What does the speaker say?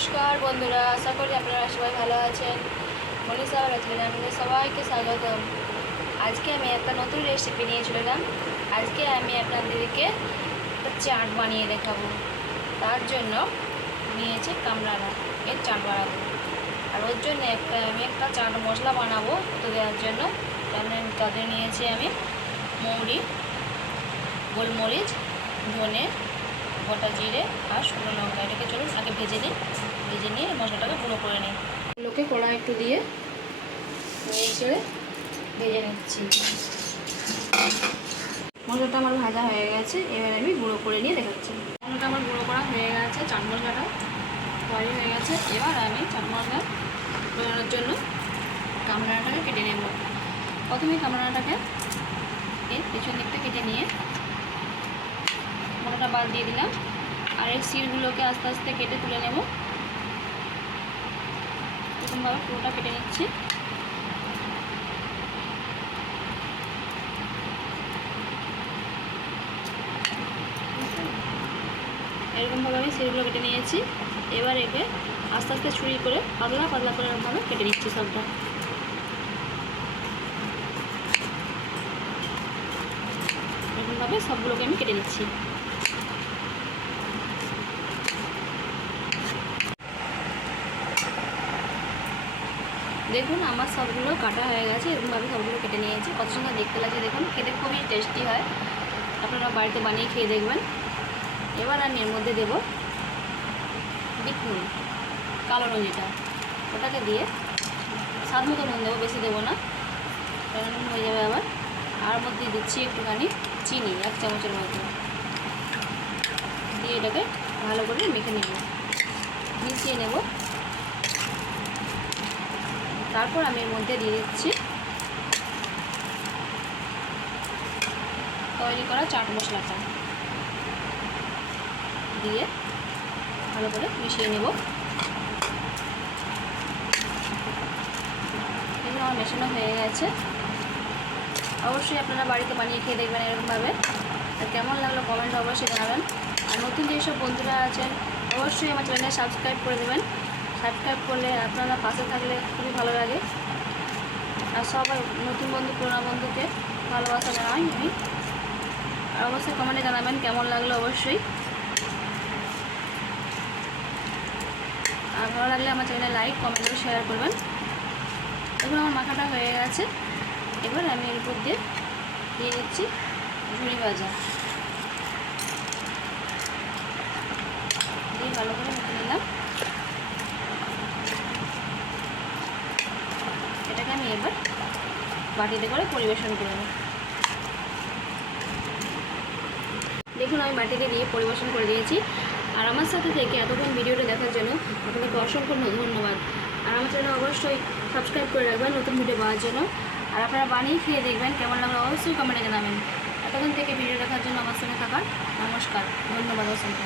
নমস্কার বন্ধুরা, আশা করি আপনারা সবাই ভালো আছেন। মনীষা রচনা আপনাদের সবাইকে স্বাগতম। আজকে আমি একটা নতুন রেসিপি নিয়ে চলে এলাম। আজকে আমি আপনাদেরকে একটা চাট বানিয়ে দেখাবো। তার জন্য নিয়েছি কামরানা, এর চাট বানাবো। আর ওর জন্য একটা, আমি একটা চাট মশলা বানাবো তো দেওয়ার জন্য। তাদের নিয়েছি আমি মৌরি, গোলমরিচ, ধনে গোটা জিরে আর শুকনো লঙ্কা, এটাকে চলুন আগে ভেজে নিই। ভেজে নিয়ে মশলাটাকে গুঁড়ো করে নিই। লোকে কড়া একটু দিয়ে নেড়ে ভেজে নিচ্ছি। মশলাটা আমার ভাজা হয়ে গেছে, এবার আমি গুঁড়ো করে নিয়ে দেখাচ্ছি। মশলাটা আমার গুঁড়ো করা হয়ে গেছে, চাট মশলাটা তৈরি হয়ে গেছে। এবার আমি চাট মশলা বানানোর জন্য কামরাটাকে কেটে নেব। প্রথমে কামরাটাকে এর পেছন দিকটা কেটে নিয়ে মোটাটা বাদ দিয়ে দিলাম। আর এই শিরগুলোকে আস্তে আস্তে কেটে তুলে নেব। এরকমভাবে পুরোটা কেটে নিচ্ছি। এরকমভাবে আমি শিরগুলো কেটে নিয়েছি। এবার একে আস্তে আস্তে ছুরি করে পাতলা পাতলা করে এরকমভাবে কেটে নিচ্ছি সবটা। এরকমভাবে সবগুলোকে আমি কেটে নিচ্ছি। দেখুন, আমার সবগুলো কাটা হয়ে গেছে, এরকমভাবে সবগুলো কেটে নিয়েছি। কত সুন্দর দেখতে লাগছে, দেখুন, খেতে খুবই টেস্টি হয়। আপনারা বাড়িতে বানিয়ে খেয়ে দেখবেন। এবার আমি এর মধ্যে দেব বিট নুন, কালো নুন যেটা ওটাকে দিয়ে স্বাদ মতো নুন দেবো, বেশি দেবো না কালো নুন হয়ে যাবে আবার। আর মধ্যে দিচ্ছি একটুখানি চিনি, এক চামচের মতো। দিয়ে এটাকে ভালো করে মেখে নেব। মিশিয়ে নেব। তারপর আমি এর মধ্যে দিয়ে দিচ্ছি তৈরি করা চাট মশলাটা। দিয়ে ভালো করে মিশিয়ে নেব। এগুলো আমার মেশানো হয়ে গেছে। অবশ্যই আপনারা বাড়িতে বানিয়ে খেয়ে দেখবেন এরকমভাবে। আর কেমন লাগল কমেন্ট অবশ্যই জানাবেন। আর নতুন যেসব বন্ধুরা আছেন, অবশ্যই আমার চ্যানেলে সাবস্ক্রাইব করে দেবেন। করলে আপনারা পাশে থাকলে খুবই ভালো লাগে। আর সবাই নতুন বন্ধু, পুরোনো বন্ধুকে ভালোবাসা জানাই আমি। আর অবশ্যই কমেন্টে জানাবেন কেমন লাগল অবশ্যই। আর ভালো লাগলে আমার চ্যানেলে লাইক কমেন্ট করে শেয়ার করবেন। এবার আমার মাখাটা হয়ে গেছে। এবার আমি এর উপর দিয়ে দিয়ে দিচ্ছি ঝুড়ি ভাজা। দিয়ে ভালো করে মেখে নিলাম এটাকে আমি এবার বাটিতে করে পরিবেশন করে নেব। দেখুন, আমি বাটিতে দিয়ে পরিবেশন করে দিয়েছি। আর আমার সাথে থেকে এতক্ষণ ভিডিওটা দেখার জন্য আপনাদেরকে অসংখ্য ধন্যবাদ। আর আমার চ্যানেল অবশ্যই সাবস্ক্রাইব করে রাখবেন নতুন ভিডিও পাওয়ার জন্য। আর আপনারা বানিয়ে খেয়ে দেখবেন কেমন লাগল অবশ্যই কমেন্টে জানাবেন। এতক্ষণ থেকে ভিডিও দেখার জন্য আমার সঙ্গে থাকার নমস্কার, ধন্যবাদ অসংখ্য।